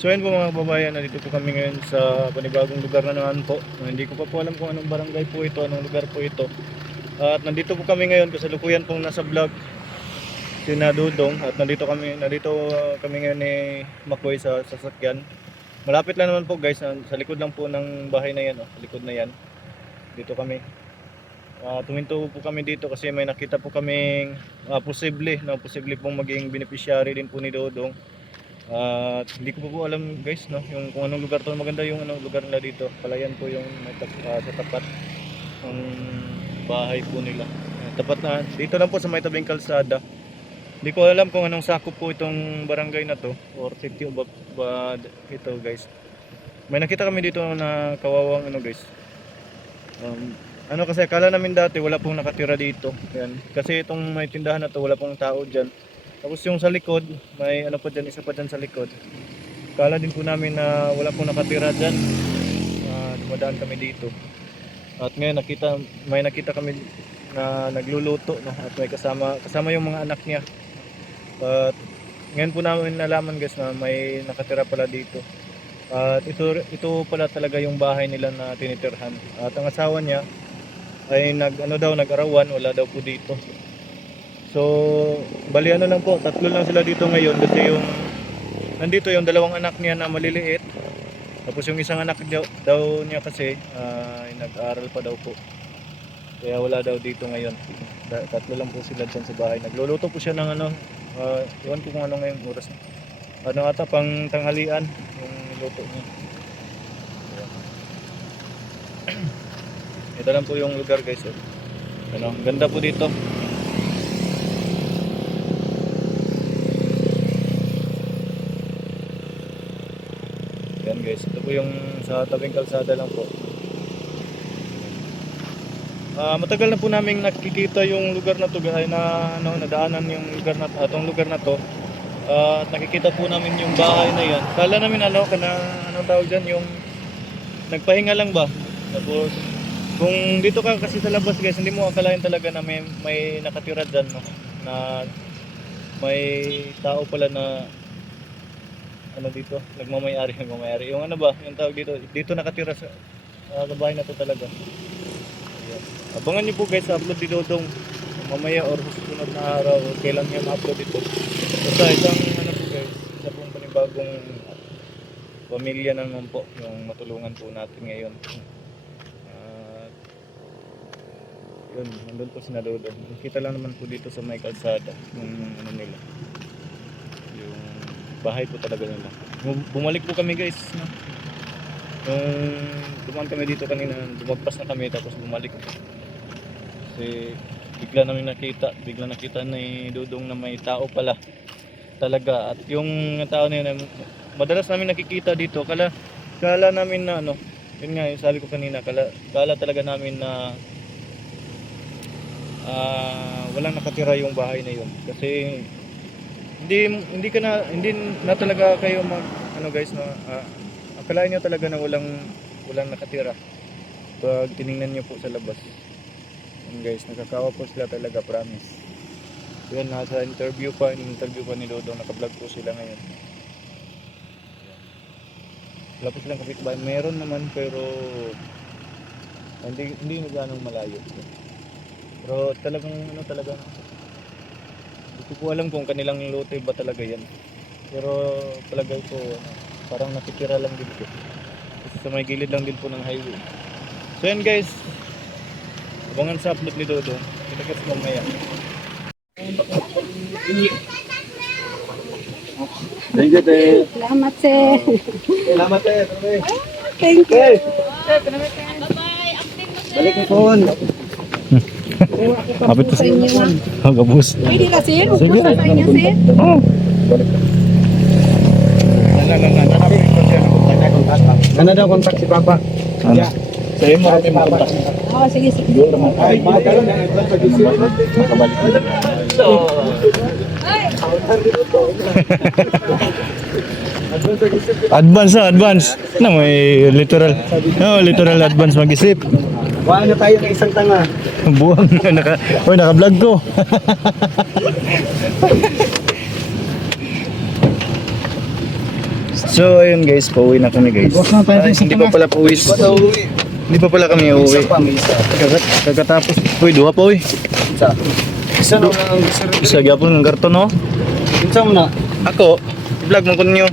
So ayun po mga kababayan, nandito po kami ngayon sa panibagong lugar na naman po. Hindi ko pa po alam kung anong barangay po ito, anong lugar po ito. At nandito po kami ngayon, kasalukuyan pong nasa vlog si Dudong. At nandito kami ngayon ni Makoy sa sasakyan. Malapit lang naman po guys, sa likod lang po ng bahay na yan, sa likod na yan. Dito kami. Tuminto po kami dito kasi may nakita po kaming posible pong maging beneficiary din po ni Dudong. At hindi ko po alam guys yung kung anong lugar to. Maganda yung anong lugar nila dito. Palayan po yung sa tapat ng bahay po nila. Tapat na dito lang po sa may tabing kalsada. Hindi ko alam kung anong sakop po itong barangay na to or city o ba ito guys. May nakita kami dito na kawawang guys. Kasi akala namin dati wala pong nakatira dito. Yan. Kasi itong may tindahan na to wala pong tao diyan. Tapos yung sa likod, may isa pa dyan sa likod. Kala din po namin na wala pong nakatira dyan. Dumadaan kami dito. At ngayon may nakita kami na nagluluto, at may kasama yung mga anak niya. At ngayon po namin nalaman guys na may nakatira pala dito. At ito pala talaga yung bahay nila na tinitirhan. At ang asawa niya ay nag-arawan, wala daw po dito. So, bali lang po, tatlo lang sila dito ngayon kasi nandito yung dalawang anak niya na maliliit. Tapos yung isang anak daw niya kasi nag-aaral pa daw po. Kaya wala daw dito ngayon. Tatlo lang po sila dyan sa bahay. Nagluluto po siya ng iwan ko kung ano ngayong oras. Ata pang tanghalian yung luto niya. Ito lang po yung lugar guys. Ganda po dito. Yan guys, ito po yung sa tabing kalsada lang po. Matagal na po namin nakikita yung lugar na to, nadaanan yung lugar na atong lugar na to. At nakikita po namin yung bahay na yan. Kala namin anong tawag dyan, yung nagpahinga lang ba. Tapos kung dito ka kasi sa labas guys, hindi mo akalain talaga na may nakatira dyan, na may tao pala na dito, nagmamayari. Yung yung tawag dito nakatira sa bahay na to talaga. Ayan. Abangan niyo po guys sa upload ni Dudong mamaya or susunod na araw kailan niya ma-upload ito. Basta isang po guys, isa pong panibagong pamilya naman po yung matulungan po natin ngayon. Yun, nandun po si Dudong. Kita lang naman po dito sa may kalsada yung nila. Bahay po talaga nila. Bumalik po kami guys. Dumaan kami dito kanina, lumagpas na kami tapos bumalik. Kasi bigla nakita ni Dudong na may tao pala talaga. At yung tao na yun, madalas namin nakikita dito. Kala namin na yun nga yung sabi ko kanina, kala talaga namin na walang nakatira yung bahay na yun. Kasi hindi na talaga kayo guys akalain niyo talaga na walang nakatira pag tiningnan niyo po sa labas. Yun guys, nakakawa po sila talaga, promise. Yun, nasa interview pa ni Dudong, naka-vlog po sila ngayon. Wala po silang kapitbahay, meron naman pero hindi na ganong malayo. Pero talagang hindi ko alam kung kanilang lote ba talaga yan. Pero palagay ko parang nakitira lang din po. Kasi sa may gilid lang din po ng highway. So yan guys, abangan sa upload ni Dudong. Kita-kits mamaya. Thank you, te. Salamat, sir. Salamat, te. Thank you. Bye-bye. Balik mo po. Kapit sa inyo na. Gabus. Pwede na, sir. Upos na sa inyo, sir. Ano daw kontak si Papa? Sa iyo mo kami makontak. Oo, sige, sige. Ay, magkaroon ng advance pag-isip. Makabalik. Advance. May literal advance mag-isip. Wala na tayo ng isang tanga. Buwang naka-vlog ko. So ayun guys, pauwi na kami guys. Ay, hindi pa pala pauwi. Hindi pa pala kami uuwi. Kagkatapos. Uy, duha pa uy. Isa na lang ang Isa gyapon ng karton no. Isa mo na. Ako, vlog mo kunyo.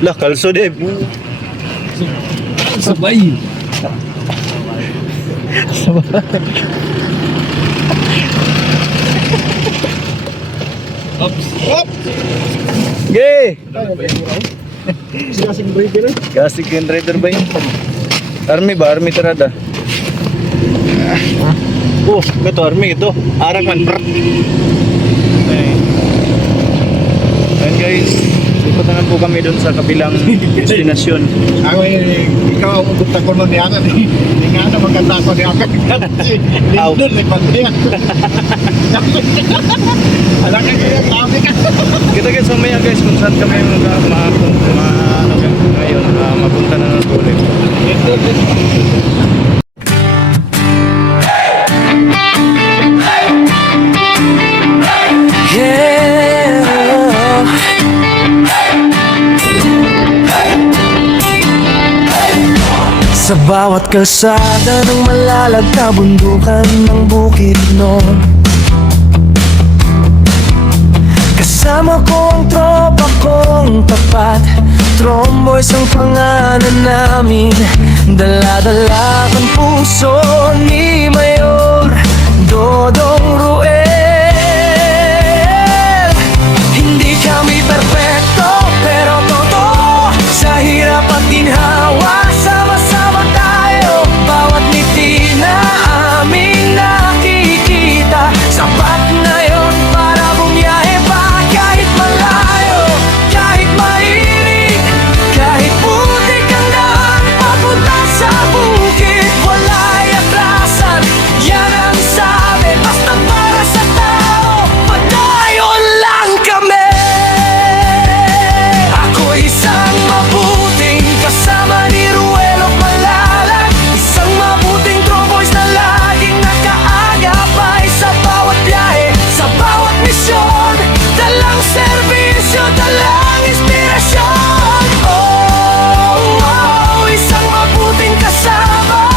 Lah, kalso de. Sabay. Ge! Sila sing breaker. Kasig yung rider ba yun? Army ba? Army tarada. Oh, ito army ito. Arak man. Ay. Ayan guys. Ikot na po kami doon sa kabilang destinasyon. Ako ikaw ang ugot ko nun niya. Hindi nga na maganda ko niya. Aw. Lindon, may pagdiyak. Alam ka kaya sabi ka. Kita guys, mamaya guys kung saan kami ngayon mapunta na ng ulit. Sa bawat kalsada ng malalag na bundukan ng bukid noon, kasama ko ang tropa kong tapat. Tromboys ang pangalan namin, dala-dala ang puso ni Mayor Dodong Ruel. Hindi kami perfecto pero totoo, sa hirap at ginhawa sama-sama tayo. Bawat ngiti na aming nakikita, sapat na yun para bumiyahe pa. Kahit malayo, kahit mainit, kahit putik ang daan papunta sa bukid, wala'y atrasan, yan ang sabi. Basta para sa tao, padayon lang kami. Ako isang mabuting kasama ni Ruelo Malalag, isang mabuting tromboys na laging nakaagapay sa bawat biyahe, sa bawat misyon. Dalang serbisyo, dalang inspirasyon. Oh, isang mabuting kasama,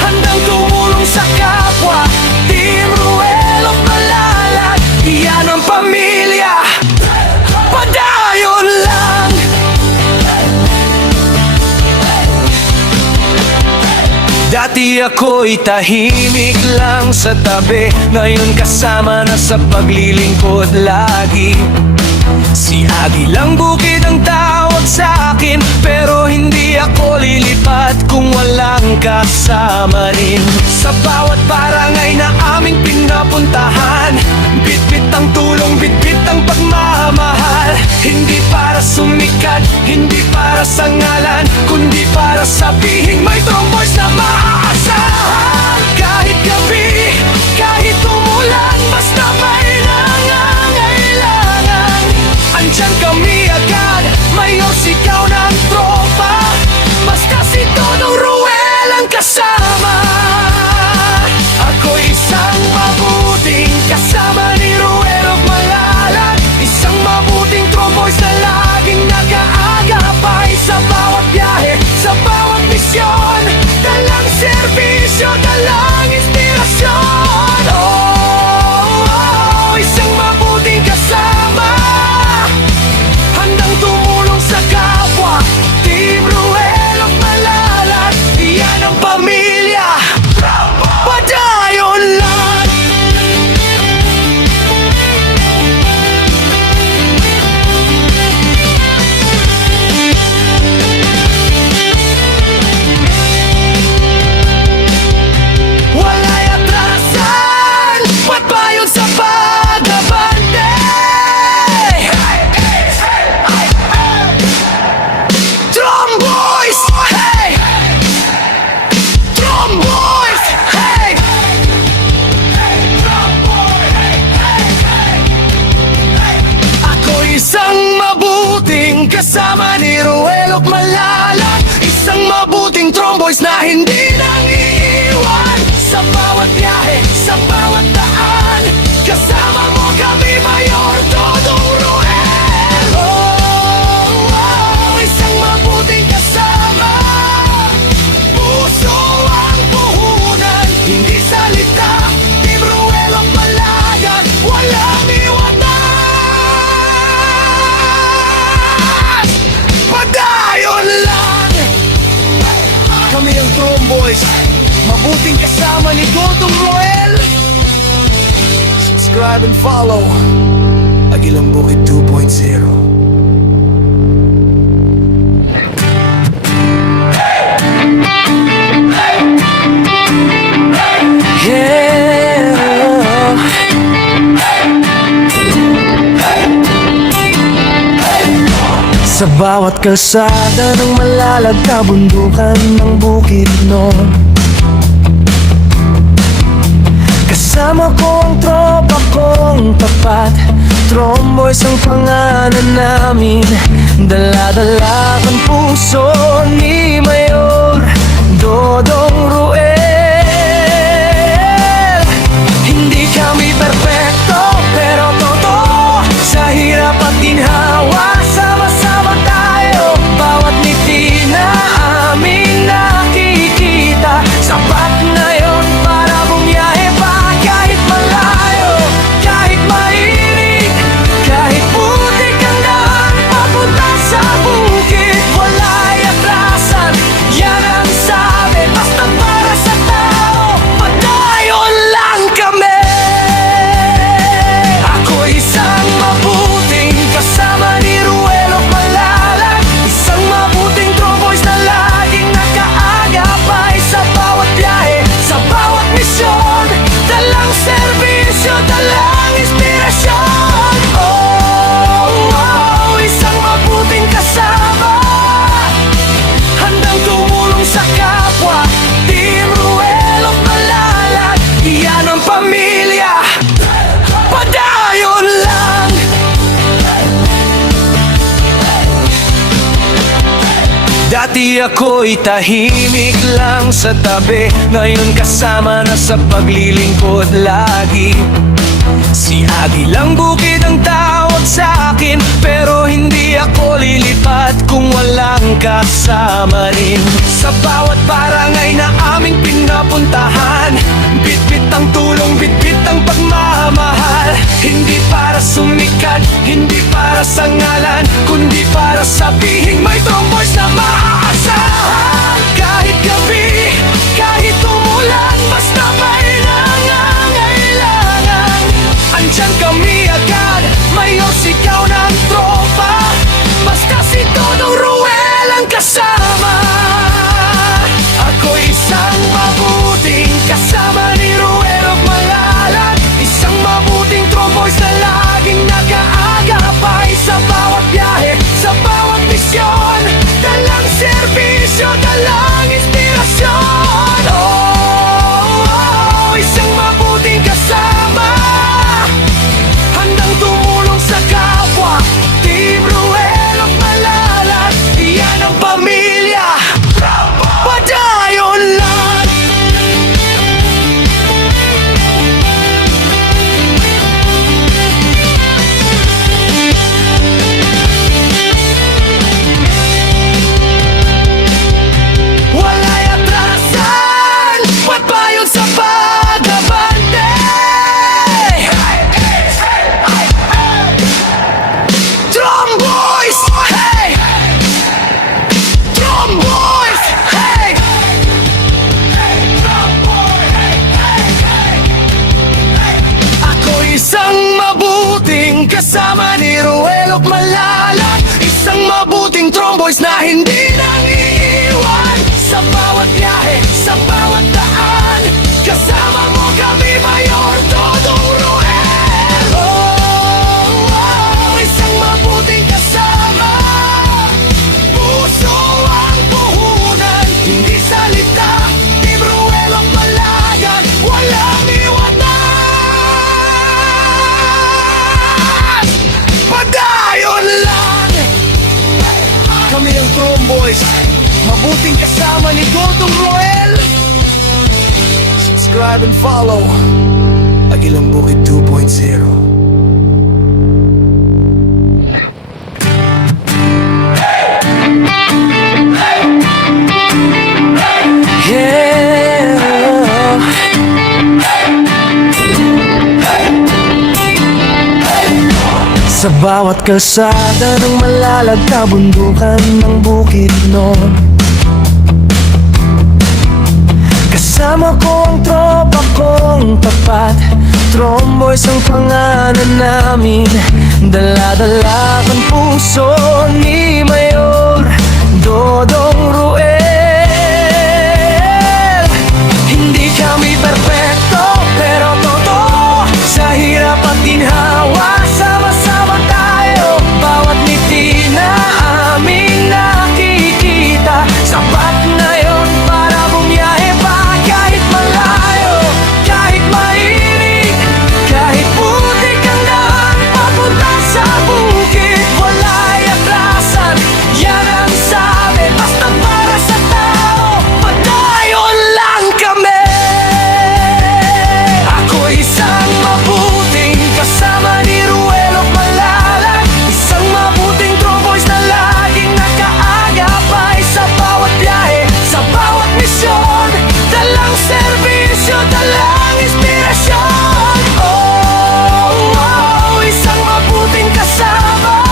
handang tumulong sa kapwa. Team Ruelo Malalag, iyan ang pamilya. Padayon lang. Dati ako'y tahimik lang sa tabi, ngayon kasama na sa paglilingkod lagi. Si Agilang Bukid ang tawag sa akin, pero hindi ako lilipat kung walang kasama rin. Sa bawat barangay na aming pinapuntahan, bitbit ang tulong, bitbit ang pagmamahal. Hindi para sumikat, hindi para sa ngalan, kundi para sabihin may tromboys na maaasahan. Kahit gabi, kahit umulan, basta may nangangailangan, andyan kami agad. Mayor, sigaw ng tropa, basta si Dodong Ruel ang kasama. Ako isang mabuting kasama ni Ruel Malalag, isang mabuting tromboys na laging nag-aagapay sa bawat biyahe, sa bawat misyon. Dalang serbisyo, dalang inspirasyon. Oh, isang mabuting kasama, handang tumulong sa kapwa. Team Ruel Malalag, iyan ang pamilya. Padayon lang. Wala'y atrasan, pagbayon sa pag-abante. Tromboys, hey! Tromboys, hey! Ako isang mabuting kasama ni Ruel Malalag, isang mabuting tromboys na hindi nang iiwan. Sa bawat biyahe, sa bawat daan, kasama mo kami, Mayor Dodong Ruel. Oh, mabuting kasama ni Gotong Roel. Subscribe and follow Agilang Bukid 2.0. Sa bawat kalsada ng malalag kabundukan ng Bukidnon, kasama ko ang tropa kong tapat. Tromboys ang pangalan namin, dala-dala ang puso ni Mayor Dodong Roel. Hindi kami perfecto pero totoo, sa hirap at ginhawa sama-sama tayo. Bawat ngiti na aming nakikita, sapat na yon para bumiyahe pa. Kahit malayo, kahit mainit, kahit putik ang daan papunta sa bukid, wala'y atrasan, yan ang sabi. Basta para sa tao, padayon lang kami. Ako isang mabuting kasama ni Ruel of Malalag, isang mabuting tromboys na laging nakaagapay sa bawat biyahe, sa bawat misyon. Dalang serbisyo, dalang inspirasyon. Oh, oh, isang mabuting kasama, handang tumulong sa kapwa. Team Ruel of Malalag, iyan ang pamilya. Padayon lang. Dati ako'y tahimik lang sa tabi, ngayon kasama na sa paglilingkod lagi. Si Agilang Bukid ang tawag sa akin, pero hindi ako lilipat kung walang kasama rin. Sa bawat barangay na aming pinapuntahan, bitbit ang tulong, bitbit ang pagmamahal. Hindi para sumikat, hindi para sa ngalan, kundi para sabihin may tromboys na maaasahan. Kahit gabi, kahit umulan, basta may nangangailangan, andyan kami agad. Mayor, sigaw ng tropa, basta si Dodong Roel ang kasama. Ako isang mabuting kasama ni Ruel of Malalag, isang mabuting tromboys na laging nakaagapay sa bawat biyahe, sa bawat misyon. Dalang serbisyo, dalang inspirasyon. Oh, oh, isang mabuting kasama, handang tumulong sa kapwa. Team Ruel of Malalag, iyan ang pamilya. Padayon lang. Wala'y atrasan, pagpayon sa pag-abante. Tromboys, hey! Tromboys, hey! Ako isang mabuting kasama ni Ruel of Malalag, isang mabuting tromboys na hindi nang iiwan. Sa bawat biyahe, sa bawat daan, kasama mo kami, Mayor Dodong Roel. Oh, oh, isang mabuting kasama, puso ang puhunan, hindi salita. Team Ruel of Malalag, walang iwanan. Padayon lang. Kami ang Tromboys, mabuting kasama ni Gotong Roel. Subscribe and follow Agilang Bukid 2.0. Sa bawat kalsada ng malalag kabundukan ng Bukidnon, Kasama ko ang tropa kong tapat, Tromboys ang pangalan namin. Dala-dala ang puso ni Mayor Dodong Ruel. Hindi kami perfecto pero totoo, sa hirap at ginhawa sama-sama tayo. Bawat ngiti na aming nakikita, sapat na yun para bumiyahe pa. Kahit malayo, kahit mainit, kahit putik ang daan papunta sa bukid, wala'y atrasan, yan ang sabi. Basta para sa tao, padayon lang kami. Ako'y isang mabuting kasama ni Ruelo Malalag, isang mabuting Tromboys na laging nakaagapay sa bawat biyahe, sa bawat misyon. Dalang serbisyo, dalang inspirasyon. Isang mabuting kasama,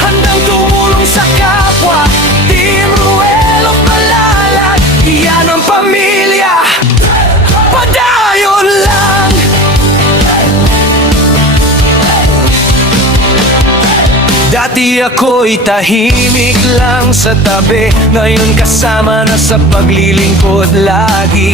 handang tumulong sa kapwa. Team Ruelo Malalag, iyan ang pamilya. Padayon lang. Dati ako'y tahimik lang sa tabi, ngayon kasama na sa paglilingkod lagi.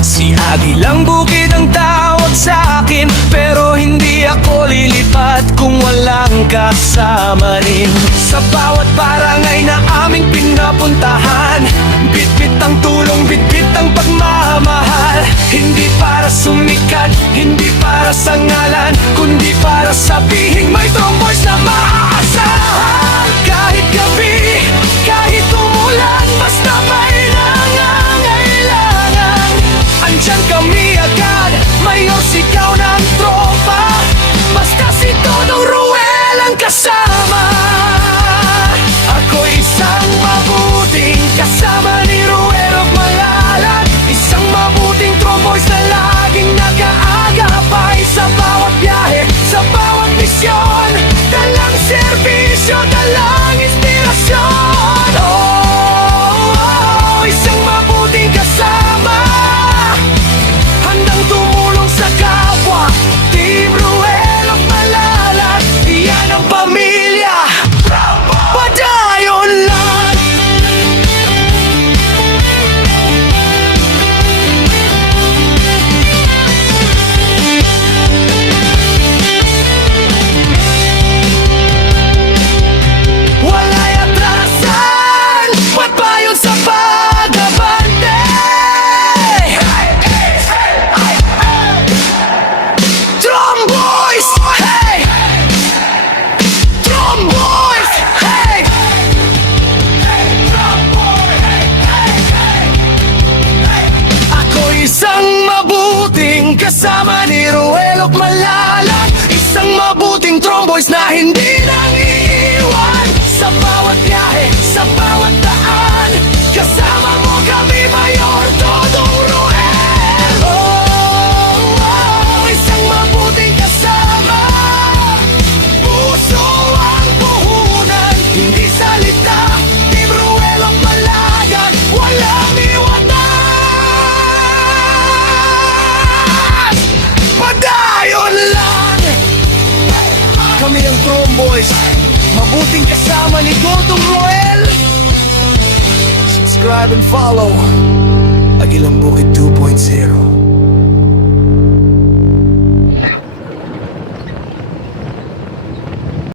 Si Agilang Bukid ang tawag sa akin, pero hindi ako lilipat kung walang kasama rin. Sa bawat barangay na aming pinapuntahan, bitbit ang tulong, bitbit ang pagmamahal. Hindi para sumikat, hindi para sa ngalan, kundi para sabihin may Tromboys na maaasahan. Kahit gabi, kahit umulan, basta may nangangailangan, andyan kami agad. Mayor, sigaw ng tropa, basta si Dodong Ruel ang kasama. Ako isang mabuting kasama ni Ruel Malalag, isang mabuting Tromboys na laging nakaagapay sa bawat biyahe, sa bawat misyon. Dalang serbisyo, dalang inspirasyon. Isang mabuting kasama, handang tumulong sa kapwa. Team Ruel Malalag, iyan ang pamilya. Padayon lang. Wala'y atrasan, ba't ba yun sa pag-abante? Tromboys! Hey! Tromboys! Hey! Ako isang mabuting kasama ni Ruel Malalag, isang mabuting Tromboys na hindi nang iiwan. Sa bawat biyahe, sa bawat daan, kasama mo kami, Mayor Dodong Ruel. Isang mabuting kasama, puso ang puhunan, hindi salita. Team Ruel Malalag, walang iwanan. Padayon lang. Kami ang Tromboys, mabuting kasama ni Dodong Ruel. Subscribe and follow Agilang Bukid 2.0.